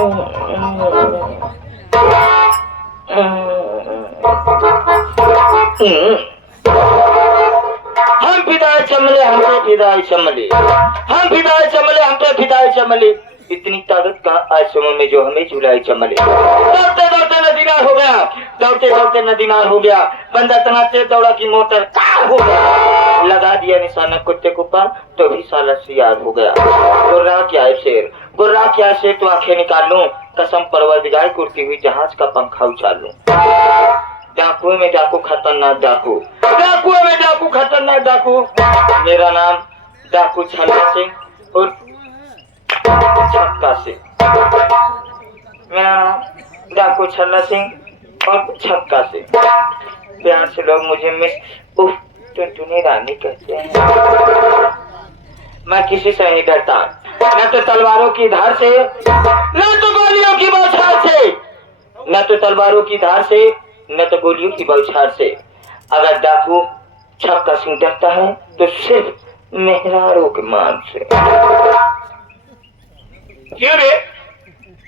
हम फिदाए चमले हम पे फिदाए चमले, हम फिदाए चमले हम पे फिदाए चमले। इतनी ताकत का आज समय में जो हमें झुलाए चमले। दौड़ते दौड़ते नदीनार हो गया, दौड़ते दौड़ते नदीनार हो गया। बंदा इतना तेज दौड़ा की मोटर कार हो गया, लगा दिया निशाना कुत्ते को पर, तो भी साला सियार हो गया। गुर्रा क्या है शेर, गुर्रा क्या शेर, तो आंखें निकाल लूं, कसम परवरदिगार की उड़ती हुई जहाज का पंखा उछाल लूं। डाकू में डाकू खतरनाक डाकू, डाकू में डाकू खतरनाक डाकू। मेरा नाम डाकू छल्ला सिंह और छक्का सिंह, मेरा नाम डाकू छल्ला सिंह और छक्का सिंह। प्यार से लोग मुझे मिस उफ टुनटुनी रानी कहते हैं। मैं किसी से नहीं डरता, न तो तलवारों की धार से, न तो गोलियों की बौछार से, न तो तलवारों की धार से, न तो गोलियों की बौछार से। अगर डाकू छक्का सिंह डरता है तो सिर्फ मेहरारों के मान से। क्यों रे,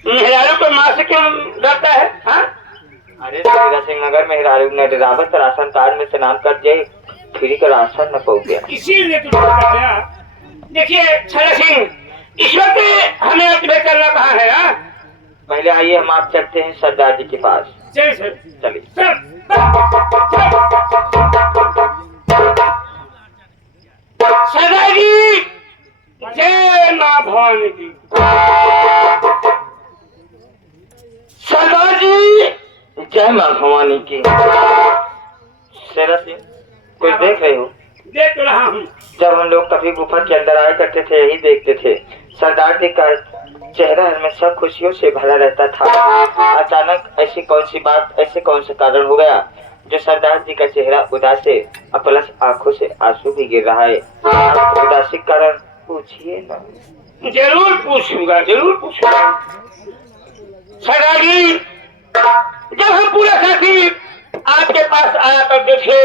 मेहरारू को मां से क्यों डरता है? हाँ? अरे सिंह अगर मेहरारू ने डरावत राशन कार्ड में से नाम कट जाए फ्री का राशन न पहुंच गया, इसीलिए तो डरता है। देखिए छल्ला सिंह, इस वक्त हमें अल्टीमेट करना कहाँ है? हाँ? पहले आइए हम आप चलते हैं सरदार जी के पास। चलिए सर, चलिए। सरदार जी, जय मां भवानी की। सरदार जी जय मां भवानी की। शेरा सिंह कुछ देख रहे हो? देख तो रहा हूँ। जब हम लोग कभी गुफा के अंदर आया करते थे यही देखते थे। सरदार जी का चेहरा हमेशा खुशियों से भरा रहता था। अचानक ऐसी कौन सी बात, ऐसे कौन सा कारण हो गया जो सरदार जी का चेहरा उदास है, प्लस आंखों से आंसू भी गिर रहा है? उदासी कारण पूछिए ना। जरूर पूछूंगा, जरूर पूछूंगा। सरदार जी, जब हम पूरा साथी आपके पास आया करते थे,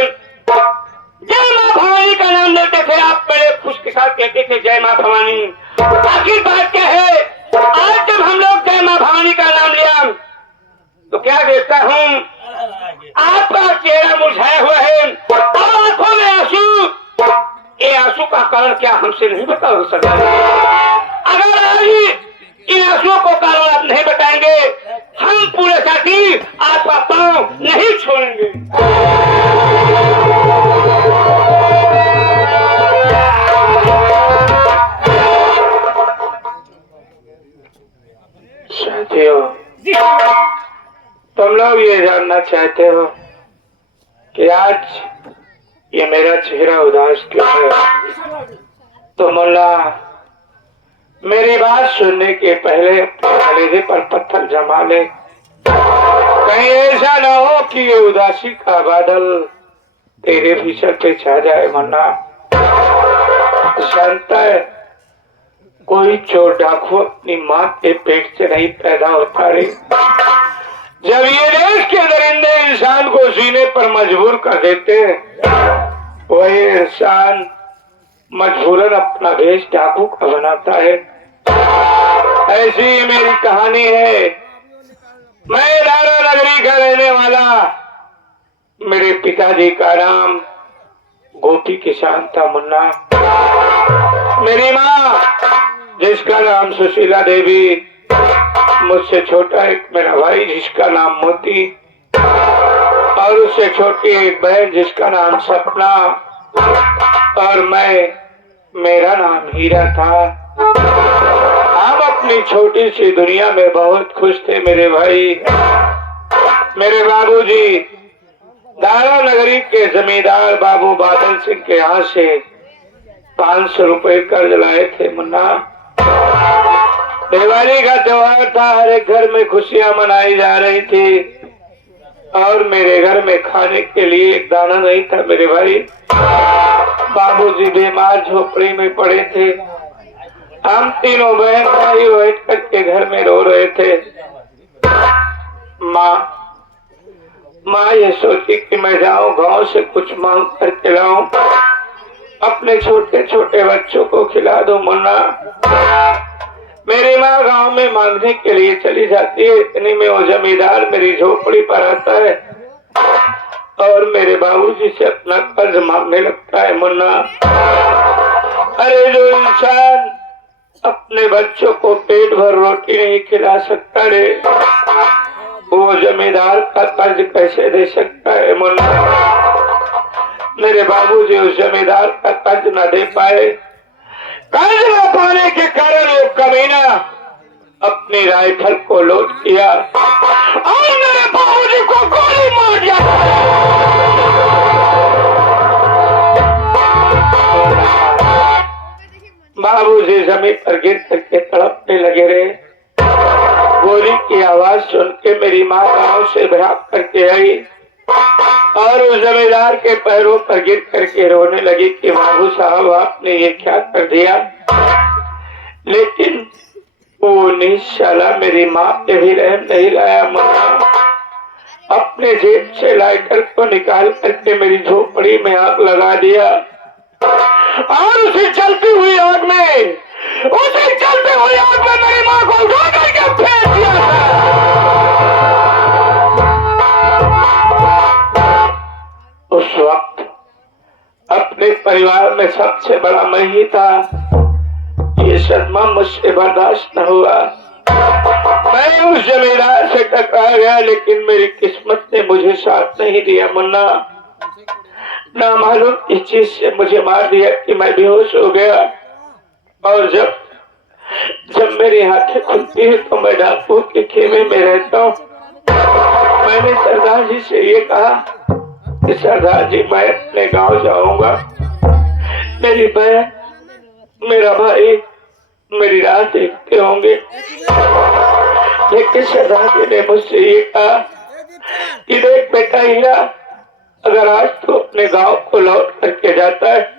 जय मां भवानी का नाम लेते थे, आप बड़े खुश के साथ कहते थे जय मां भवानी। आखिर बात क्या है? आज जब हम लोग जय मां भवानी का नाम लिया तो क्या देखता हूँ, आपका चेहरा मुरझाया हुआ है और आंखों में आंसू। ये आंसू का कारण क्या हमसे नहीं बताओ सरदार? अगर आज इन आंसुओं को कारण आप नहीं बताएंगे, हम पूरे साथी आपका पांव नहीं छोड़ेंगे। साथियों, तुम लोग ये जानना चाहते हो कि आज ये मेरा चेहरा उदास क्यों है? तो मुल्ला, मेरी बात सुनने के पहले कलेजे पर पत्थर जमा ले। कहीं ऐसा ना हो कि ये उदासी का बादल तेरे भी सर पे छा जाए। मुन्ना, जानता है कोई चोर डाकू अपनी माँ के पेट से नहीं पैदा होता रे। जब ये देश के दरिंदे इंसान को जीने पर मजबूर कर देते हैं, वही इंसान मजबूरन अपना भेष डाकू का बनाता है। ऐसी ही मेरी कहानी है। मैं दारा नगरी का रहने वाला, मेरे पिताजी का नाम गोपी किसान था। मुन्ना, मेरी माँ जिसका नाम सुशीला देवी, मुझसे छोटा एक मेरा भाई जिसका नाम मोती, और उससे छोटी एक बहन जिसका नाम सपना, और मैं, मेरा नाम हीरा था। हम अपनी छोटी सी दुनिया में बहुत खुश थे मेरे भाई। मेरे बाबूजी दारा नगरी के जमींदार बाबू बादल सिंह के यहाँ से 500 रुपए कर्ज लाए थे। मुन्ना, दिवाली का त्योहार था, हर एक घर में खुशियां मनाई जा रही थी और मेरे घर में खाने के लिए एक दाना नहीं था मेरे भाई। बाबूजी बीमार झोपड़ी में पड़े थे। हम तीनों बहन भाई बैठ करके घर में रो रहे थे। माँ ये सोची कि मैं जाऊं गांव से कुछ मांग करके लाऊं, अपने छोटे छोटे बच्चों को खिला दूं। मुन्ना, मेरी माँ गांव में मांगने के लिए चली जाती है। इतनी में वो जमींदार मेरी झोपड़ी पर आता है और मेरे बाबूजी से अपना कर्ज मांगने लगता है। मुन्ना, अरे जो इंसान अपने बच्चों को पेट भर रोटी नहीं खिला सकता रे, वो जमींदार का कर्ज कैसे दे सकता है? मुन्ना, मेरे बाबूजी उस जमींदार का कर्ज न दे पाए। कर्ज न पाने के कारण वो कमीना अपनी राइफल को लोड किया और मेरे बाबूजी को गोली मार दिया। बाबूजी जमीन पर गिर करके तड़पने लगे रहे। गोली की आवाज सुन के मेरी माँ गांव से भाग करके आई और उस जमींदार के पैरों पर गिर करके रोने लगी कि बाबू साहब आपने ये क्या कर दिया। लेकिन वो निशाला मेरी माँ पे भी रहम नहीं लाया। मुन्ना अपने जेब से लाइटर को निकाल करके मेरी झोपड़ी में आग लगा दिया और उसे चलती हुई आग में मेरी माँ को उठा करके फेंक दिया था। उस वक्त अपने परिवार में सबसे बड़ा मैं ही था। ये सदमा मुझसे बर्दाश्त न हुआ। मैं उस जमींदार से टकरा गया, लेकिन मेरी किस्मत ने मुझे साथ नहीं दिया। मुन्ना, ना मालूम इस चीज से मुझे मार दिया कि मैं बेहोश हो गया। और जब मेरी आंखें खुलती है तो मैं डाकू के खेमे में रहता हूँ। मैंने सरदार जी से ये कहा कि सरदार जी मैं अपने गांव जाऊंगा, मेरी बहन मेरा भाई मेरी राह देखते होंगे। लेकिन सरदार जी ने मुझसे ये कहा कि देख बेटा हीरा, अगर आज तू अपने गांव को लौट करके जाता है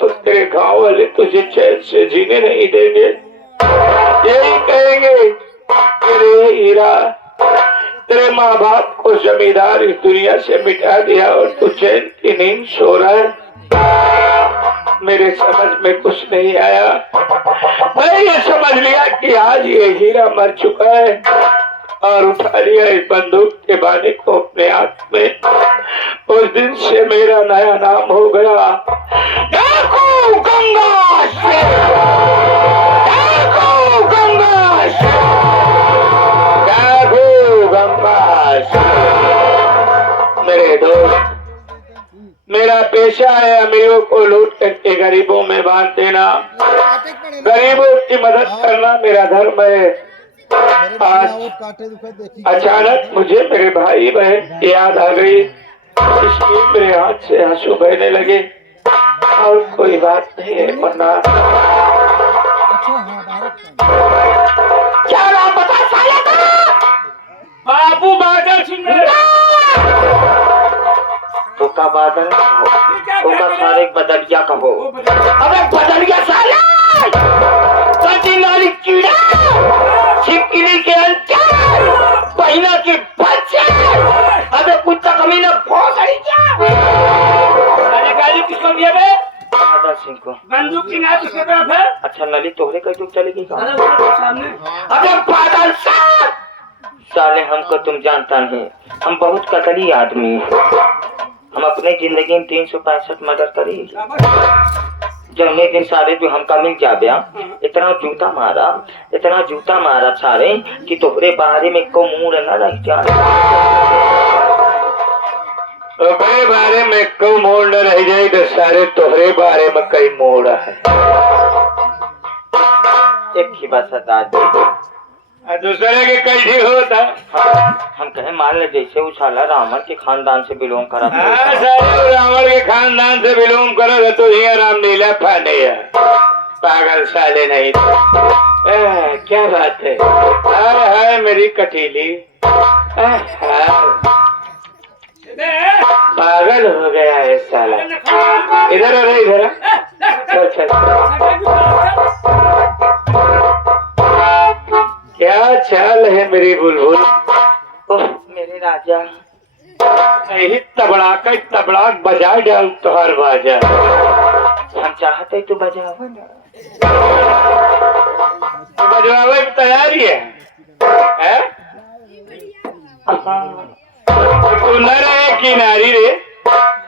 तो तेरे गांव वाले तुझे चैन से जीने नहीं देंगे। यही कहेंगे कि रे हीरा, तेरे माँ बाप को जमींदार इस दुनिया से मिटा दिया और तू चैन की नींद सो रहा है। मेरे समझ में कुछ नहीं आया। मैं ये समझ लिया कि आज ये हीरा मर चुका है और उठा लिया इस बंदूक के बाने को अपने हाथ में। उस दिन से मेरा नया नाम हो गया डाकू गंगा शेर। डाकू गंगा शेर। डाकू गंगा शेर। मेरे दोस्त, मेरा पेशा है अमीरों को लूट करके गरीबों में बांट देना, गरीबों की मदद करना मेरा धर्म है। आज अचानक मुझे मेरे भाई बहन याद आ गई, इसलिए मेरे हाथ से आंसू बहने लगे। और कोई बात नहीं है मुन्ना। क्या नाम बता साले का? बाबू बादल सिंह। तो का बादल तो का सारे बदलिया कहो। अबे बदलिया साला, कटी नाली कीड़ा, छिपकली के अंतर, पहिना के बच्चे। अबे कुत्ता कमीना भौंकड़ी क्या? अरे गाड़ी किसको दिया बे? बादल सिंह को। बंदूक की नाप किसके तरफ है? अच्छा नली तोहरे कहीं तुम चलेगी का? सामने। अबे बादल साहब, साले हमको तुम जानता नहीं, हम बहुत कतली आदमी हैं। हम अपने जिंदगी में 365 मर्डर करी। जौने दिन सारे जो हमका मिल जाबे, इतना जूता मारा सारे कि तोहरे बारे में को मूड न रह जा। अपने बारे में को मोड़ न रह जाए तो सारे तोहरे बारे में कई मोड़ है। एक ही बात सरदार दूसरे के कैसे होता। हम कहे मान ले जैसे वो साला रावण के खानदान से बिलोंग करा था। सारे रावण के खानदान से बिलोंग करो तो ये रामलीला फाने पागल साले नहीं। क्या बात है? हाय मेरी कटीली, पागल हो गया है साला। इधर आ रहा, इधर चल चल। क्या चाल है मेरी बुलबुल? ओह मेरे राजा, यही तबड़ा बजा डाल तुहार बाजा। हम चाहते तो बजावा ना। भिजवावे की तैयारी है? तू नर है कि नारी रे?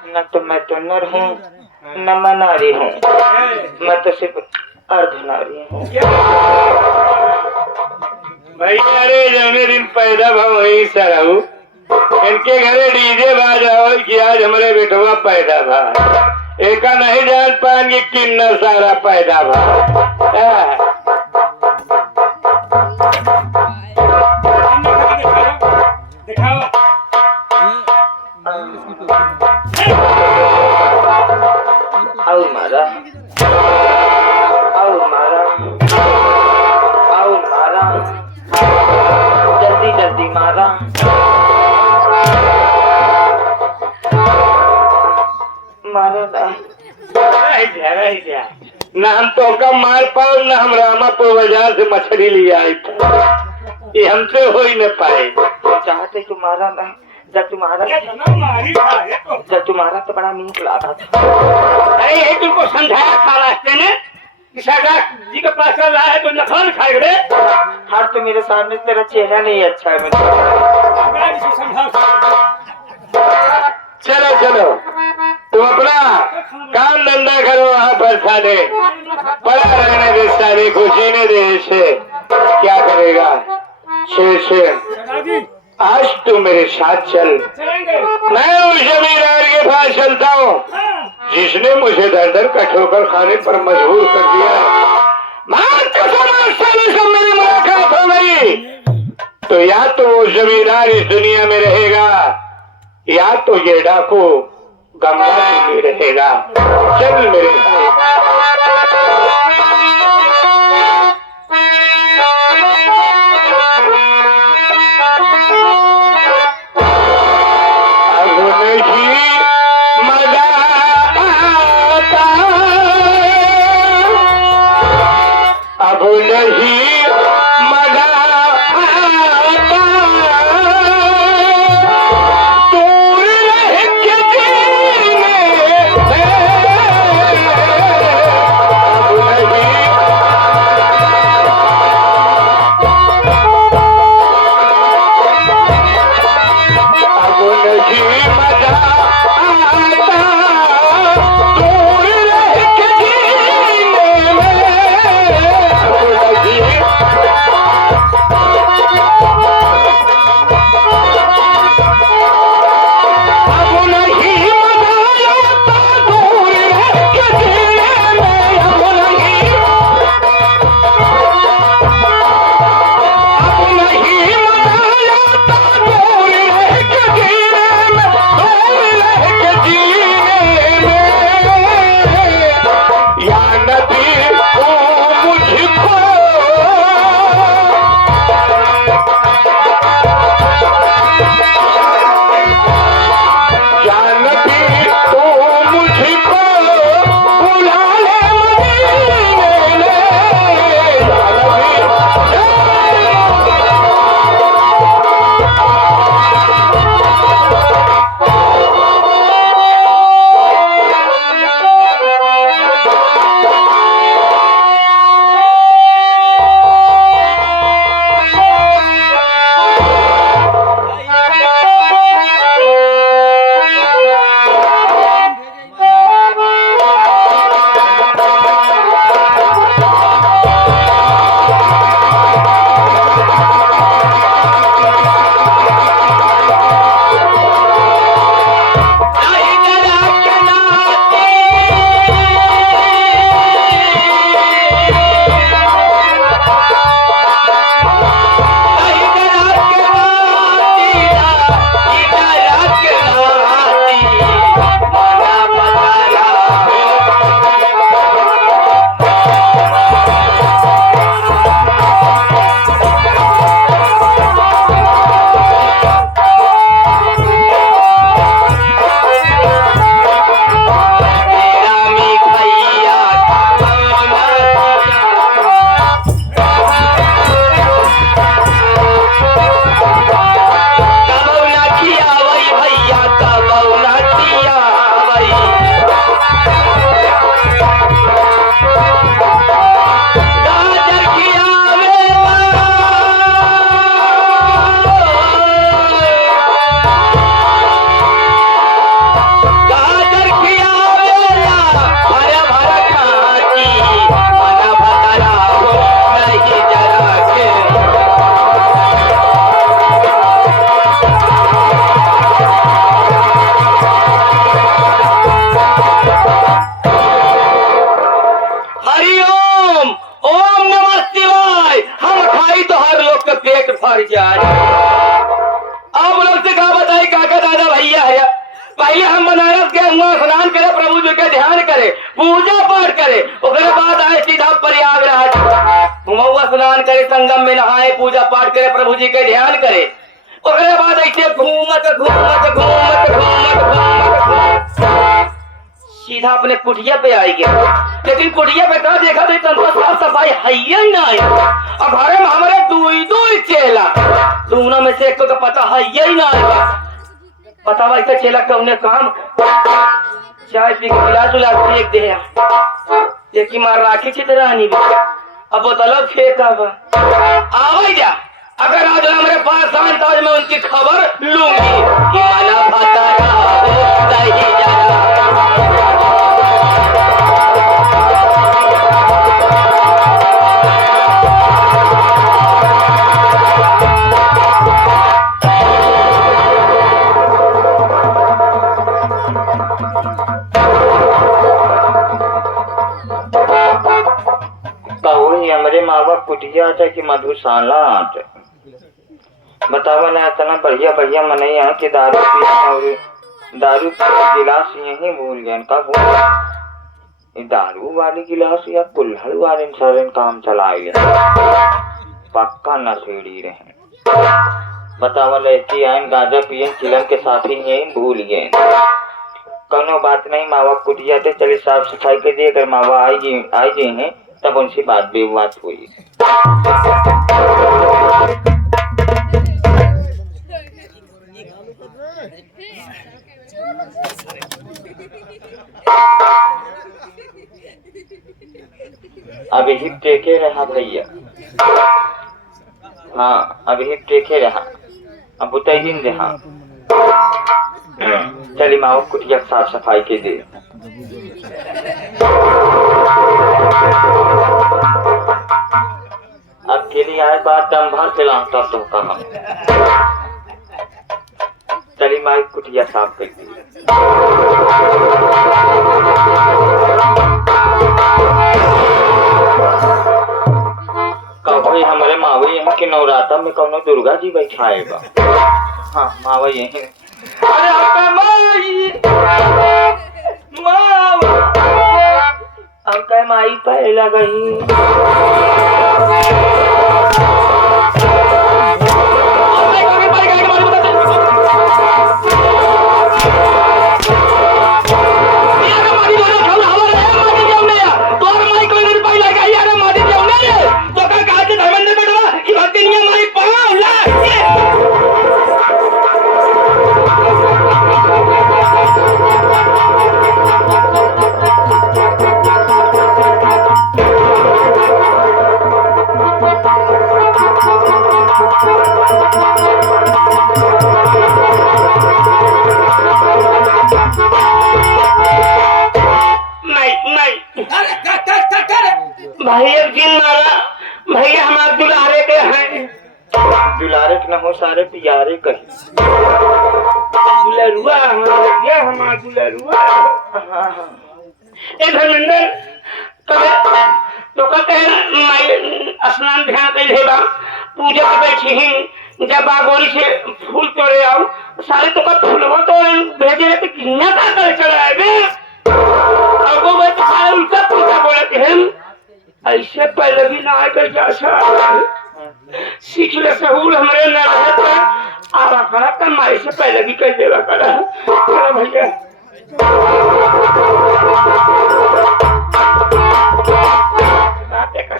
न तो मैं तो नर हूँ न मैं नारी हूँ, मैं तो सिर्फ अर्धनारी हूँ। भाई अरे जौने दिन पैदा भाव वही सरहू इनके घरे डीजे बाजाओ कि आज हमारे बेटवा पैदा भा एका नहीं जान पाएंगे किन्ना सारा पैदा भा। और मारा और मारा और मारा, जल्दी जल्दी मारा। मारा ना हम तो कम मार पाओ ना हम रामापुर बाजार से मछली ले आए थे, ये हमसे हो ही न पाए। चाहते तुम्हारा ना, जब तुम्हारा तो बड़ा मीठ लगा था। अरे ये तुमको समझाया था रास्ते में कि सरदार जी के पास चल रहा है तो नखल खाए रे। हर तो मेरे सामने तेरा चेहरा नहीं अच्छा है मेरे। चलो चलो तुम अपना काम धंधा करो, वहाँ पर साले पड़ा रहने दे, साले खुशी ने दे से क्या करेगा। शेर आज तू मेरे साथ चल, मैं उस जमींदार के पास चलता हूँ जिसने मुझे दर दर का ठोकर खाने पर मजबूर कर दिया। मार कसम साले से मेरी मुलाकात हो गई तो या तो वो जमींदार इस दुनिया में रहेगा या तो ये डाकू गंगा में रहेगा। चल मेरे अब नहीं मजा आता, दूर रह के जीने पूजा पाठ करे, उसके बाद आए सीधा प्रयागराज, हुआ स्नान करे, संगम में नहाए, पूजा पाठ करे, प्रभु जी के ध्यान करे, उसके बाद ऐसे घूमत घूमत घूमत घूमत घूमत सीधा अपने कुटिया पे आई गया। लेकिन कुटिया पे कहा देखा तो तंत्र साफ सफाई है ही नहीं। अब घरे में हमारे दो चेला, दोनों में से एक को पता है ही नहीं। पता वैसे चेला कौने काम चाय पी के गिलास उलास फेंक दे, एक ही मार राखी चितरानी भी, अब वो तलब फेंका आवा जा। अगर आज हमारे पास शांत आज मैं उनकी खबर लूंगी कि आना पता हमारे माँ बाप कुटिया आता कि मधुशाला आता। बतावा ना इतना बढ़िया बढ़िया मनैया कि दारू पिया और दारू गिलास यही भूल गए का भूल, दारू वाली गिलास या कुल्हड़ वाले सारे काम चलाए पक्का नशेड़ी रहे। बतावा लड़की आए गाजा पियन चिलम के साथ ही यही भूल गए। कौनो बात नहीं, माँ बाप कुटिया थे चले साफ सफाई कर दिए, अगर माँ बाप आई गए हैं तब उनसे बात बेबात हुई। अभी ही टेके रहा भैया, हाँ अभी ही टेके रहा, अब बताई दिन रहा। चली माँ कुटिया साफ सफाई के दे। अब के लिए आए बात दम भर से लाता तो कहा। चली माई कुटिया साफ कर दी। कहो हमारे मावी यहाँ के नवराता में कौनो दुर्गा जी बैठाएगा। हाँ मावा यही। अरे आपका माई अब क्या माई पहला गई सारे प्यारे कही दुलरुआ हमारा दुलरुआ। धर्मेंद्र तो कहते हैं स्नान ध्यान कर बा पूजा के बैठी ही जब बागोरी से फूल तोड़े आओ सारे तो फूलवा तो भेजे तो कितना का कर चढ़ाए और वो मैं तो सारे उल्टा पुल्टा बोलते हैं ऐसे पहले भी ना आकर जा सीख ले सहूल हमारे न रहता आवा करा कमाई से पहले भी कर देवा करा। चलो भैया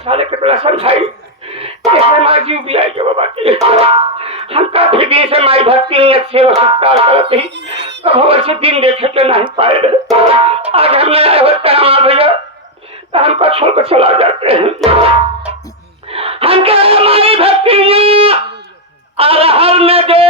साले के बड़ा समझाई कैसे माँ जीव भी आई बाबा के हम काफी दिन से माई भक्ति सेवा सत्कार करते ही कभी ऐसे दिन देखे तो नहीं पाए। आज हमने आए होते हैं भैया तो हमको छोड़कर चला जाते हैं। हम क्या हमारी भक्ति अरहर में दे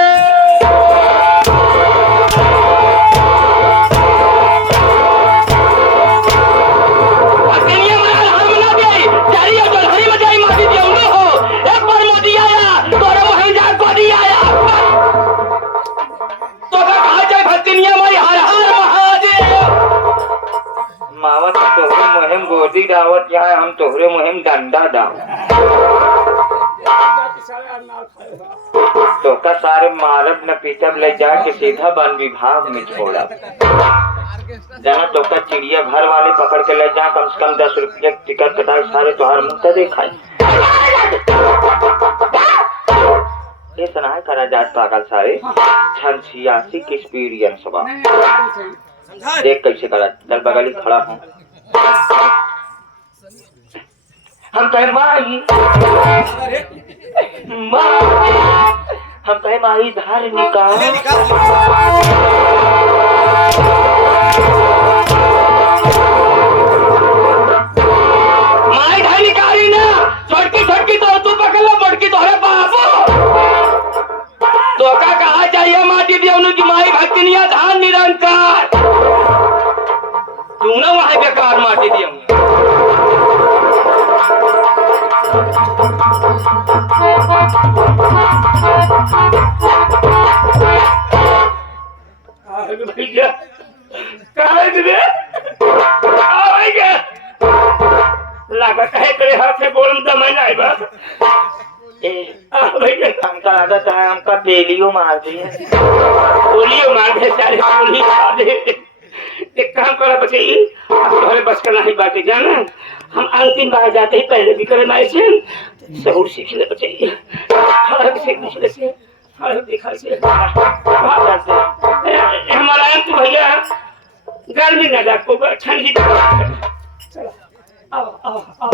गोदी दावत यहाँ हम तोहरे मुहिम डंडा दाव तो का सारे मारब न पीटब ले जाके सीधा वन विभाग में छोड़ा। जाना तो का चिड़िया घर वाले पकड़ के ले जा, कम से कम 10 रुपये टिकट कटाए, सारे त्योहार मुक्त देखाई। ये सुनाए करा जात पागल सारे 86 की एक्सपीरियंस बा। देख कैसे करा, चल बगली खड़ा हूँ। हम कहे माई हम कहे माई धार निकाल। माई धार निकाली ना, छोटकी छोटकी तो तू पकड़ लो, बड़की तो है बाबू। तो का कहा चाहिए माटी देवनु की माई भक्तिनिया धान निरंकार। तू ना वहां बेकार माटी देवनु। भैया लागत है तेरे हाथ से बोलम तो मैं नहीं बा। हमका आदत है, हमका पेलियो मार दिए। पोलियो मार दे सारे, पोलियो मार दे। एक काम करा बच्चे, तुम्हारे बस का नहीं बातें जाना। हम अंतिम बार जाते ही पहले भी करे माई से सहूर सीख ले बच्चे। खड़ा भी सीख दूसरे से, खड़ा देखा से हमारा अंत भैया गर्मी न जाको ठंडी। चलो आओ आओ आओ।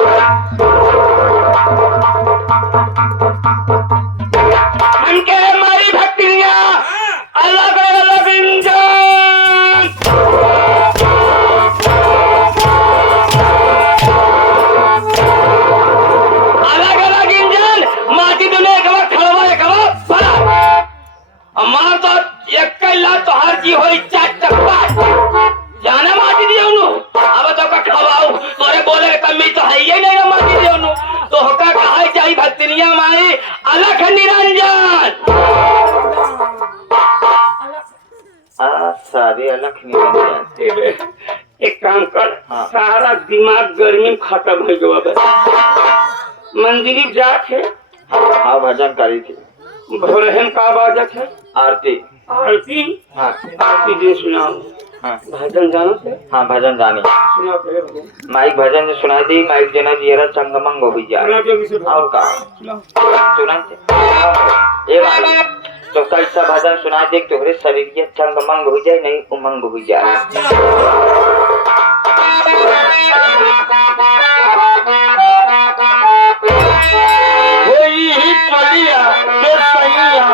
हमके हमारी भक्तियाँ अलग अलग इंजन। अलग अलग इंजन माटी दुनिया एक बार खड़वा एक बार मार तो एक कैला तो हर जी हो चाट चक्का जाना माटी दियो नु। अब तो का खवाऊ तोरे बोले कमी तो है ही नहीं माटी दियो नु। तो होका कहा चाहिए भक्तिनिया माई अलख निरंजन। सारे अलग निरंजन। एक काम कर, हाँ। सारा दिमाग गर्मी में खत्म हो गया। मंदिर जाके हाँ भजन करी थी। भोरहन का बाजत है आरती। आरती हाँ आरती दिन सुनाओ। हाँ भजन जानो से हाँ भजन जानी। सुनाओ पहले भजन। माइक भजन सुना दी, माइक जना जियरा चंगमंग हो जाए। सुनाओ जल्दी से और का सुनाओ। सुना ये वाला तो कैसा भजन सुना दे तोहरे शरीर के चंगमंग हो जाए, नहीं उमंग हो जाए। चलिया के सैया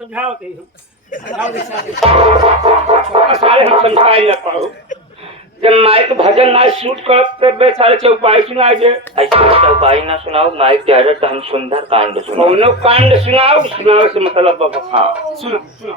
समझाओ सारे हम समझाए न पाओ। जब माइक भजन ना शूट कर तब सारे चौपाई सुना दे। ऐसा चौपाई ना सुनाओ, माइक डायरेक्ट हम सुंदर कांड सुनाओ। कौनो कांड सुनाओ, सुनाओ से मतलब बाबा। हाँ सुनो सुनो।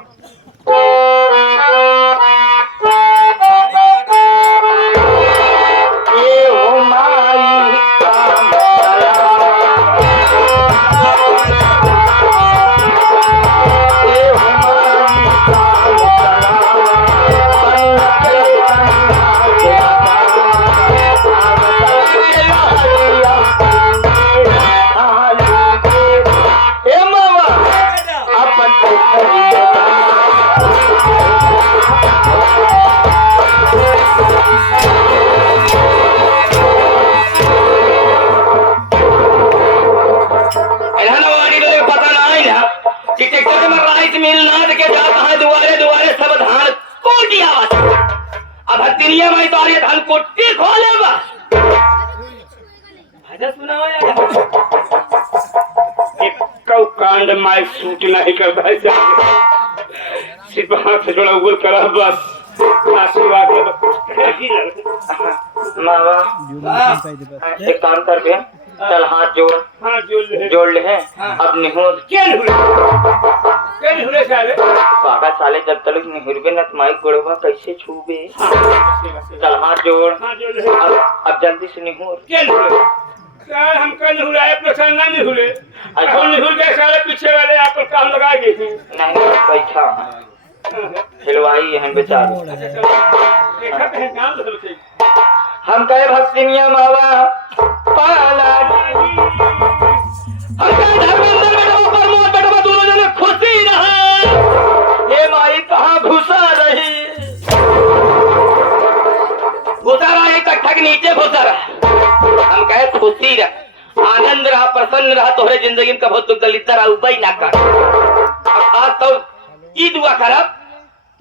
कांड माइक सूट नहीं करता है, सिर्फ हाथ से जोड़ा उगल करा बस। आशीर्वाद दे बस। मावा एक काम कर बे, चल हाथ जोड़ हाँ जोड़ जोड़ ले हैं। अब निहुर क्या हुए साले बागा साले, जब तक निहुरबे न तुम्हारी गोड़वा कैसे छूबे। चल हाथ जोड़, हाँ जोड़ अब जल्दी से निहुर। क्या हुए सर, हम कल हुए अपने सर ना नहीं हुए, हम नहीं हुए सारे पीछे वाले आप काम लगा गए थे। नहीं पैसा हिलवाई है बेचारे। देखा कहीं काम धरते हम कहे भक्तिनिया मावा पाला, हम कहे धर्मेंद्र बेटवा प्रमोद बेटवा दोनों जने खुशी रहा। ये माई कहाँ घुसा रही, घुसा रहा इकट्ठा के नीचे घुसा रहा। हम कहे खुशी रहा, आनंद रहा, प्रसन्न रहा, तोहरे जिंदगी में कभो तू दलिता रहा उपाय ना कर। आज तो ई दुआ करब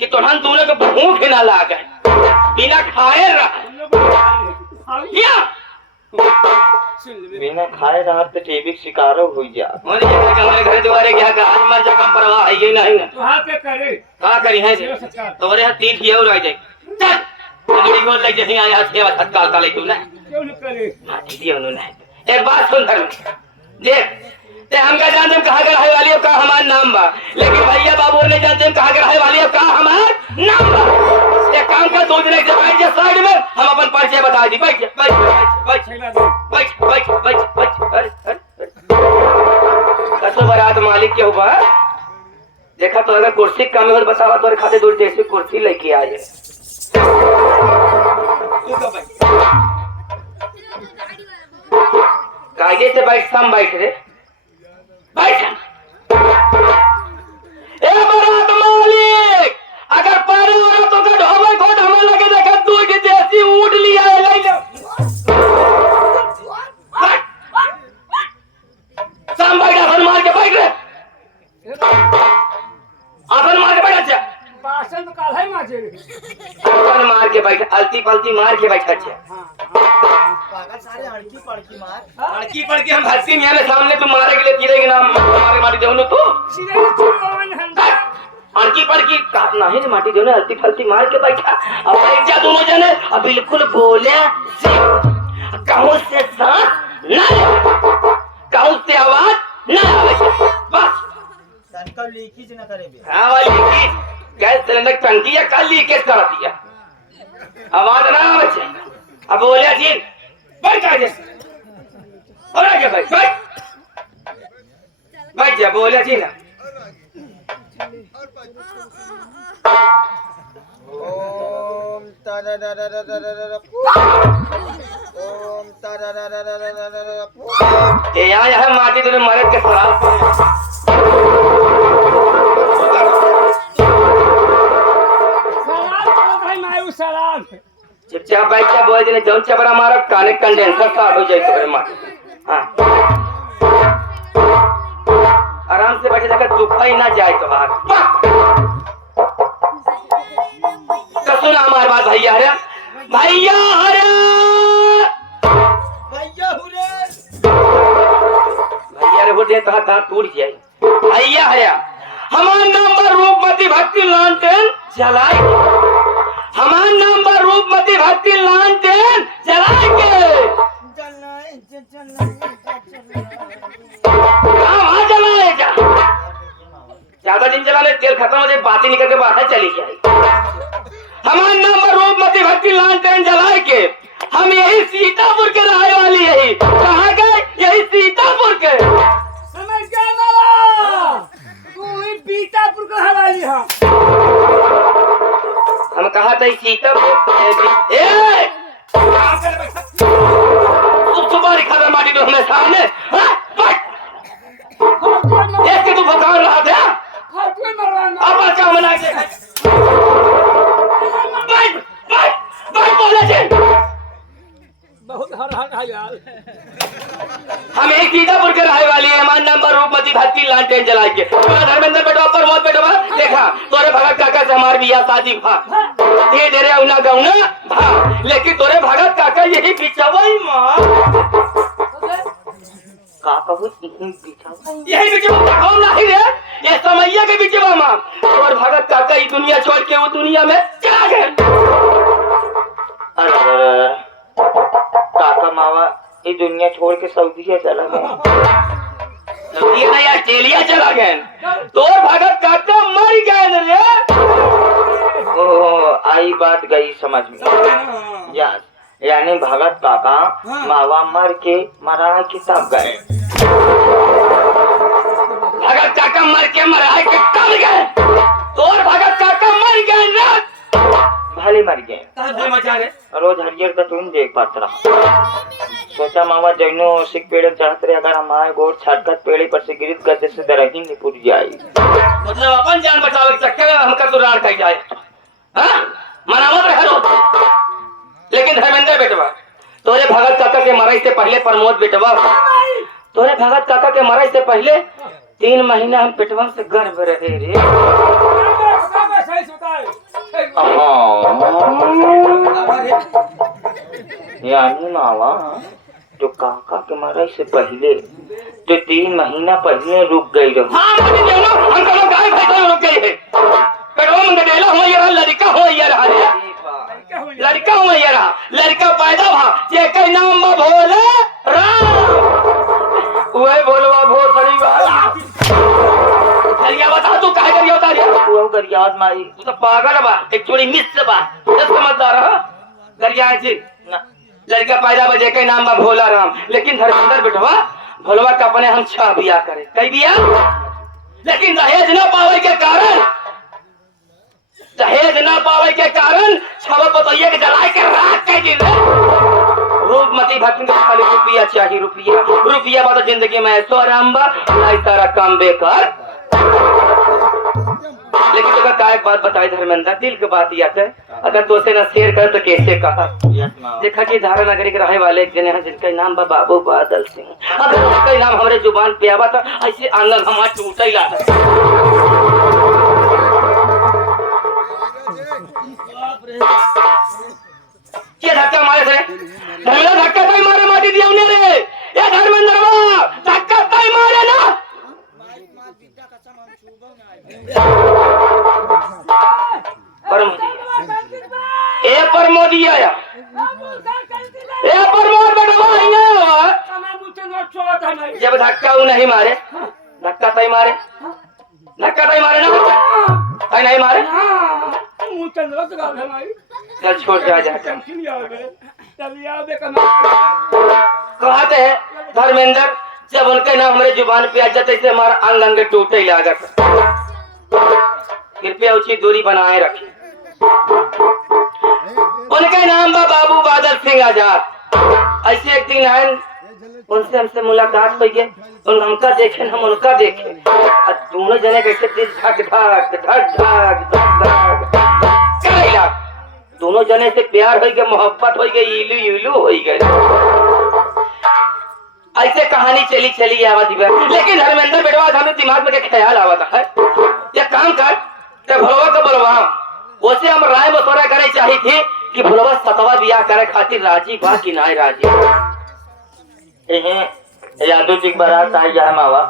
कि तोहन दोनों को भूख ना लागे, बिना खाए रहा। बिना खाए रहा तो टीबी शिकार हो जा। हमारे घर द्वारे क्या का आज मर जा कम परवाह है ये नहीं ना। वहां पे करे का करी है तोरे हाथ तीठ ये रह जाए। चल बड़ी बोल ले जैसे आया सेवा सत्कार का ले तू ना क्यों न करे। हां दीदी उन्होंने एक बात सुन कर देख, ते हम का जानते हम कहां के रहे वाली का हमार नाम बा, लेकिन भैया बाबू ने जानते हम कहां के रहे वाली का हमार नाम बा। एक काम का दो दिन से बैठ जा साइड में, हम अपन परिचय बता दी। बैठ बैठ बैठ बैठ बैठ बैठ बैठ। कसो बारात मालिक के हुआ देखा तो अगर कुर्सी कम हो बतावा तोरे खाते दूर जैसे कुर्सी लेके आ जाए। कायदे से बैठ, सम बैठ रे बैठ। ए बारात मालिक अगर पारे वाला तो का ढोबे कोट हमें लगे देखा दूर की देसी ऊँट लिया है ले लो। सम बैठ, आसन मार के बैठ रे, आसन मार के बैठ। अच्छा बासन तो काल है माजे आसन मार के बैठ, अलती पलती मार के बैठ। अच्छा पागल सारे अड़की पड़की मार, लड़की पड़ के हम भक्ति में आने सामने तुम मारे के लिए तीरे के नाम मारे मारी दोनों तो सीधे चुनवन हम अड़की पड़ की नहीं रे माटी दोनों हल्ती फलती मार के बैठा। अब बैठ जा दोनों जने, अब बिल्कुल बोले कहूं से सांस ना कहूं से आवाज ना आवे बस। तनका लीकेज न करे बे। हाँ भाई लीकेज गैस सिलेंडर टंकी या कल लीकेज कर दिया, आवाज ना आवे। अब बोले जी बैठ जा और आगे बैठ बैठ बैठ जा। बोले जी ना ओम तररररररररर ओम तररररररररर। ये यहाँ माटी तूने मरद के शराब सलाम चुपचाप बैठ जा। बोल जी ने जौन चपरा मारा काने कंडेंसर स्टार्ट हो जाए तुम्हारे माटी। हाँ आराम से बैठे जाकर दुखा ही ना जाए तो बाहर। तो सुना हमारी बात भैया हरे भैया हरे भैया हुरे भैया रे हो जाए तो दांत टूट जाए। भैया हरे हमारा नाम पर रूपमती भक्ति लालटेन जलाए, हमारा नाम पर रूपमती भक्ति लालटेन जलाएंगे। वहां जलाएगा, ज्यादा दिन चलाने तेल खत्म हो जाए, बातें निकल के बाहर चली जाए। हमारा नाम पर रूपमती भक्ति लालटेन जलाए के हम यही सीतापुर के रहने वाली यही कहाँ गए, यही सीतापुर के। समझ गया माला तू ही बीतापुर का हवाली है। हम कहा था सीतापुर तुम्हारी खबर माटी तो हमें सामने देख के तू भगान रहा था। अब बच्चा मना के बोले थे बहुत हर यार हम एक सीतापुर के रहने वाली है। हमारा नंबर रूपमती भक्ति लालटेन जला के धर्मेंद्र बेटवा पर बहुत बेटवा देखा तोरे भगत काका से हमारी बिया शादी भा धीरे धीरे उना गौना भा, लेकिन तोरे भगत काका यही बिचवाई माँ काका यही बिचवा कौन नहीं रे ये समैया के बिचवा माँ। और भगत काका ये दुनिया छोड़ के वो दुनिया में चला गए। अरे काका मावा ये दुनिया छोड़ के सऊदी से चला गया। ये नहीं ऑस्ट्रेलिया चला गए। तो भगत काका मर गए रे। ओ आई बात गई समझ में। यानी भगत काका मावा मर के मरा के तब गए। भगत काका मर के मराए के कब गए। तो भगत काका मर गए ना। भले मर गए। मचा रे। रोज हरियर का तुम देख पात रहा। सोचा मामा जैनो सिक पेड़ चढ़त रहे अगर हमारे गोड़ छटकत पेड़े पर से गिरित गद्दे से दरही नहीं पूरी जाए। मतलब अपन जान बचावे के चक्कर में हमका तो रार कह जाए। हाँ मनावत रहे रोज। लेकिन धर्मेंद्र बेटवा तोरे भगत काका के मराई से पहले प्रमोद बेटवा तोरे भगत काका के मराई से पहले 3 महीना हम पेटवा से गर्भ रहे रे। यानी मावा जो काका के मराई से पहले जो 3 महीना पहले रुक गई रहो। हाँ हम करो गाय भैंस रुक गई है। पेटवा में गडेला हो ये रहा लड़का हो ये रहा लड़का हो ये रहा लड़का पैदा हुआ ये कई नाम में भोले राम वही बोलवा भो सही बात। करिया बता तू काहे करिया बता रे। वो करियावत मारी तू तो पागल बा एक चोरी मिस बा दस समझदार है करिया जी लड़का पैदा बजे के नाम बा भोला राम। लेकिन धर्मेंद्र बेटवा भोलवा का अपने हम 6 बिया करे कई बिया। लेकिन दहेज न पावे के कारण छवा पतोइया के जलाए के राख के दिन रूपमती भक्ति के खाली रुपया चाहिए रुपया बात जिंदगी में ऐसो आराम बा नहीं सारा काम बेकार। लेकिन तो का एक बात बताई धर्मेंद्र दिल की बात यह है अगर तो से ना शेयर कर तो कैसे कहा। देखा कि धारा नगरी के रहे वाले एक जने हैं जिनका नाम बा बाबू बादल सिंह। अगर उसका नाम हमारे जुबान पे आवा था ऐसे आंगन हमारा टूटा ही लाता। ये धक्का मारे थे धर्मेंद्र धक्का तो मारे माटी दिया उन्हें रे। ये धर्मेंद्र धक्का तो मारे ना। प्रमोदी आया प्रमोद बेटवा जब धक्का वो नहीं मारे धक्का तो मारे ना कहीं नहीं मारे। चल छोड़ जा कहते हैं धर्मेंद्र जब उनके नाम हमारे जुबान पे आ जाते ऐसे हमारा अंग अंग टूटे ही लागत। कृपया उचित दूरी बनाए रखें। उनके नाम बा बाबू बादल सिंह आजाद। ऐसे एक दिन आए उनसे हमसे मुलाकात हुई है उनका देखे हम उनका देखे और दोनों जने कैसे दिल धक धक धक धक धक धक दोनों जने से प्यार हो गया मोहब्बत हो गई इलू इलू हो गए। ऐसे कहानी चली आवा दिवा। लेकिन धर्मेंद्र बेटवा हमें दिमाग में ख्याल आवता है ये काम कर भोलवा को बोलवा वैसे हम राय मशवरा करे चाहिए थी कि भोलवा 7वां बियाह करे खातिर राजी बा कि ना राजी। यादव जी बारात आई है मावा